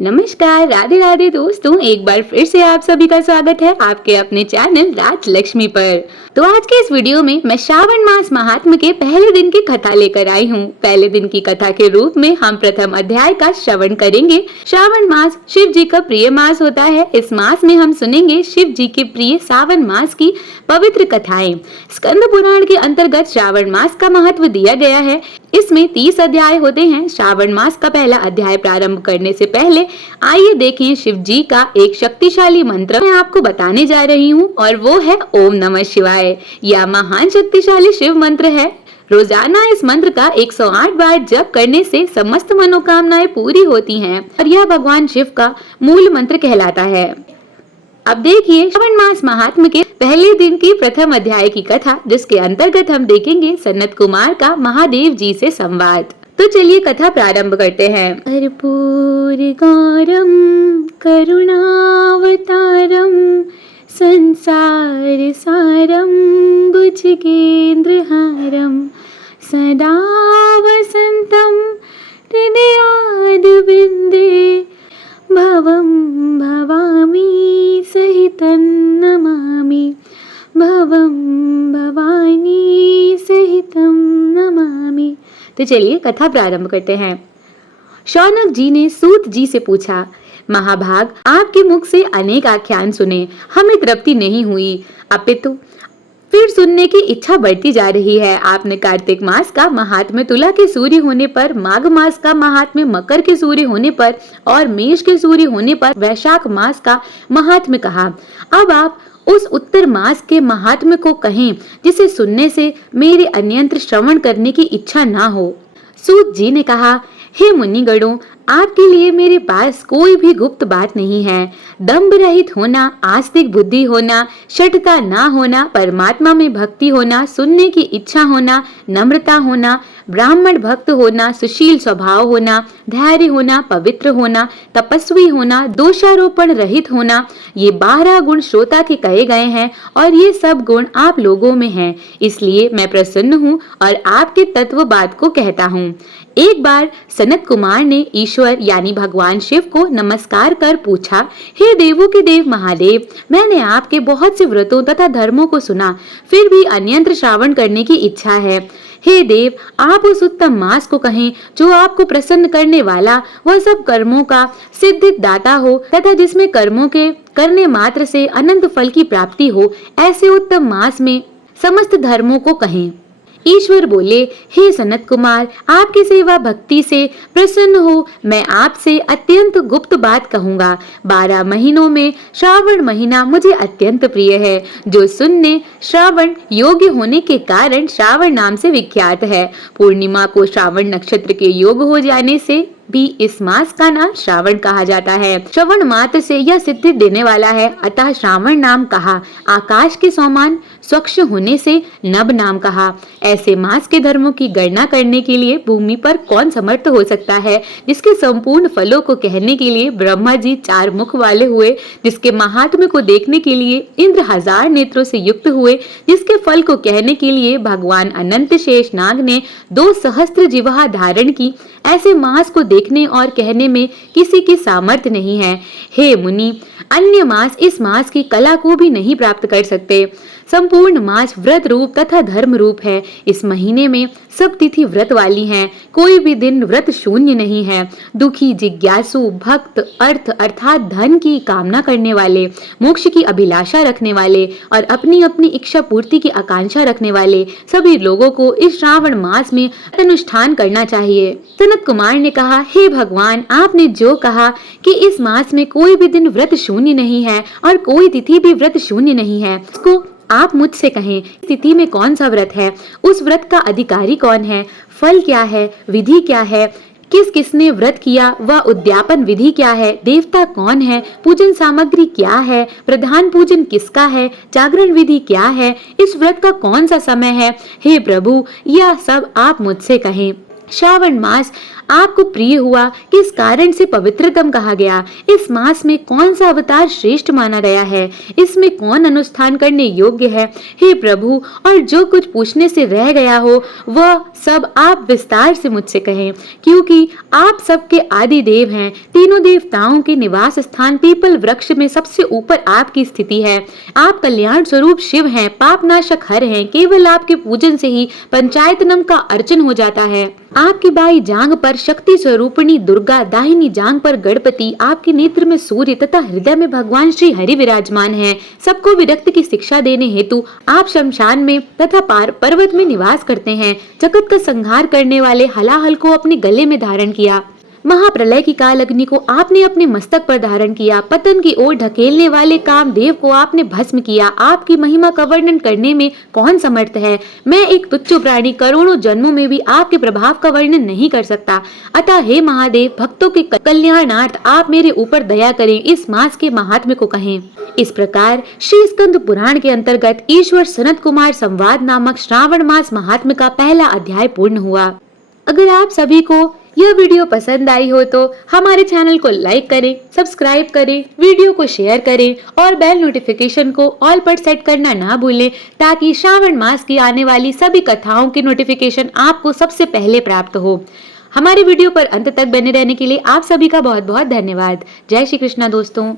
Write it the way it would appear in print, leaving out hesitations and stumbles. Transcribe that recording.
नमस्कार, राधे राधे दोस्तों। एक बार फिर से आप सभी का स्वागत है आपके अपने चैनल राजलक्ष्मी पर। तो आज के इस वीडियो में मैं श्रावण मास महात्म्य के पहले दिन की कथा लेकर आई हूँ। पहले दिन की कथा के रूप में हम प्रथम अध्याय का श्रवण करेंगे। श्रावण मास शिव जी का प्रिय मास होता है। इस मास में हम सुनेंगे शिव जी के प्रिय सावन मास की पवित्र कथाएं। स्कंद पुराण के अंतर्गत श्रावण मास का महत्व दिया गया है। इसमें 30 अध्याय होते हैं। श्रावण मास का पहला अध्याय प्रारंभ करने से पहले आइए देखें शिव जी का एक शक्तिशाली मंत्र मैं आपको बताने जा रही हूँ और वो है ओम नमः शिवाय। यह महान शक्तिशाली शिव मंत्र है। रोजाना इस मंत्र का 108 बार जप करने से समस्त मनोकामनाएं पूरी होती हैं और यह भगवान शिव का मूल मंत्र कहलाता है। अब देखिए श्रावण मास महात्म्य के पहले दिन की प्रथम अध्याय की कथा, जिसके अंतर्गत हम देखेंगे सनत कुमार का महादेव जी से संवाद। तो चलिए कथा प्रारंभ करते हैं। कर्पूर गौरम करुणावतारम संसार सारम भुजगेन्द्रहारम सदा वसंतम हृदयारविंदे भवं भवामी सहितं नमामि भवं भवानी सहितं नमामि। तो चलिए कथा प्रारंभ करते हैं। शौनक जी ने सूत जी से पूछा, महाभाग, आपके मुख से अनेक आख्यान सुने, हमें तृप्ति नहीं हुई, अपितु फिर सुनने की इच्छा बढ़ती जा रही है। आपने कार्तिक मास का महात्म्य तुला के सूर्य होने पर, माघ मास का महात्म्य मकर के सूर्य होने पर और मेष के सूर्य होने पर वैशाख मास का महात्म्य कहा। अब आप उस उत्तर मास के महात्म्य को कहें जिसे सुनने से मेरे अन्यंत्र श्रवण करने की इच्छा ना हो। सूत जी ने कहा, हे मुनिगणों, आपके लिए मेरे पास कोई भी गुप्त बात नहीं है। दंभ रहित होना, आस्तिक बुद्धि होना, शठता ना होना, परमात्मा में भक्ति होना, सुनने की इच्छा होना, नम्रता होना, ब्राह्मण भक्त होना, सुशील स्वभाव होना, धैर्य होना, पवित्र होना, तपस्वी होना, दोषारोपण रहित होना, ये 12 गुण श्रोता के कहे गए हैं और ये सब गुण आप लोगों में हैं। इसलिए मैं प्रसन्न हूँ और आपके तत्व बात को कहता हूँ। एक बार सनत कुमार ने ईश्वर यानी भगवान शिव को नमस्कार कर पूछा, हे देवों के देव महादेव, मैंने आपके बहुत से व्रतों तथा धर्मों को सुना, फिर भी अन्यंत्र श्रावण करने की इच्छा है। हे देव, आप उस उत्तम मास को कहें जो आपको प्रसन्न करने वाला, वह सब कर्मों का सिद्धित दाता हो तथा जिसमें कर्मों के करने मात्र से अनंत फल की प्राप्ति हो। ऐसे उत्तम मास में समस्त धर्मों को कहें। ईश्वर बोले, हे सनत कुमार, आपकी सेवा भक्ति से प्रसन्न हो मैं आपसे अत्यंत गुप्त बात कहूँगा। 12 महीनों में श्रावण महीना मुझे अत्यंत प्रिय है, जो सुनने श्रावण योग्य होने के कारण श्रावण नाम से विख्यात है। पूर्णिमा को श्रावण नक्षत्र के योग हो जाने से भी इस मास का नाम श्रावण कहा जाता है। श्रवण मात्र से यह सिद्धि देने वाला है, अतः श्रावण नाम कहा। आकाश के समान स्वच्छ होने से नभ नाम कहा। ऐसे मास के धर्मों की गणना करने के लिए भूमि पर कौन समर्थ हो सकता है, जिसके संपूर्ण फलों को कहने के लिए ब्रह्मा जी 4 मुख वाले हुए, जिसके महात्म्य को देखने के लिए इंद्र 1000 नेत्रों से युक्त हुए, जिसके फल को कहने के लिए भगवान अनंत शेष नाग ने 2 सहस्त्र जिह्वा धारण की। ऐसे मास को देखने और कहने में किसी की सामर्थ्य नहीं है। हे मुनि, अन्य मास इस मास की कला को भी नहीं प्राप्त कर सकते। संपूर्ण मास व्रत रूप तथा धर्म रूप है। इस महीने में सब तिथि व्रत वाली हैं, कोई भी दिन व्रत शून्य नहीं है। दुखी, जिज्ञासु, भक्त, अर्थ अर्थात धन की कामना करने वाले, मोक्ष की अभिलाषा रखने वाले और अपनी अपनी इच्छा पूर्ति की आकांक्षा रखने वाले सभी लोगों को इस श्रावण मास में अनुष्ठान करना चाहिए। सनत कुमार ने कहा, हे भगवान, आपने जो कहा कि इस मास में कोई भी दिन व्रत शून्य नहीं है और कोई तिथि भी व्रत शून्य नहीं है, उसको आप मुझसे कहें। तिथि में कौन सा व्रत है, उस व्रत का अधिकारी कौन है, फल क्या है, विधि क्या है, किस किसने व्रत किया, वह उद्यापन विधि क्या है, देवता कौन है, पूजन सामग्री क्या है, प्रधान पूजन किसका है, जागरण विधि क्या है, इस व्रत का कौन सा समय है। हे प्रभु, यह सब आप मुझसे कहें। श्रावण मास आपको प्रिय हुआ, किस कारण से पवित्रतम कहा गया, इस मास में कौन सा अवतार श्रेष्ठ माना गया है, इसमें कौन अनुष्ठान करने योग्य है, हे प्रभु, और जो कुछ पूछने से रह गया हो वह सब आप विस्तार से मुझसे कहें, क्योंकि आप सबके आदि देव हैं। तीनों देवताओं के निवास स्थान पीपल वृक्ष में सबसे ऊपर आपकी स्थिति है। आप कल्याण स्वरूप शिव हैं, पापनाशक हर हैं। केवल आपके पूजन से ही पंचायतनम का अर्चन हो जाता है। आपकी बाई जांग पर शक्ति स्वरूपिणी दुर्गा, दाहिनी जांग पर गणपति, आपके नेत्र में सूर्य तथा हृदय में भगवान श्री हरि विराजमान हैं। सबको विरक्त की शिक्षा देने हेतु आप शमशान में तथा पर्वत में निवास करते हैं। जगत का संहार करने वाले हलाहल को अपने गले में धारण किया। महाप्रलय की काल अग्नि को आपने अपने मस्तक पर धारण किया। पतन की ओर ढकेलने वाले कामदेव को आपने भस्म किया। आपकी महिमा का वर्णन करने में कौन समर्थ है। मैं एक तुच्छ प्राणी करोड़ों जन्मों में भी आपके प्रभाव का वर्णन नहीं कर सकता। अतः हे महादेव, भक्तों के कल्याणार्थ आप मेरे ऊपर दया करें, इस मास के महात्म्य को कहें। इस प्रकार श्री स्कंद पुराण के अंतर्गत ईश्वर सनत कुमार संवाद नामक श्रावण मास महात्म्य का पहला अध्याय पूर्ण हुआ। अगर आप सभी को यह वीडियो पसंद आई हो तो हमारे चैनल को लाइक करें, सब्सक्राइब करें, वीडियो को शेयर करें और बेल नोटिफिकेशन को ऑल पर सेट करना ना भूलें, ताकि श्रावण मास की आने वाली सभी कथाओं की नोटिफिकेशन आपको सबसे पहले प्राप्त हो। हमारे वीडियो पर अंत तक बने रहने के लिए आप सभी का बहुत बहुत धन्यवाद। जय श्री कृष्णा दोस्तों।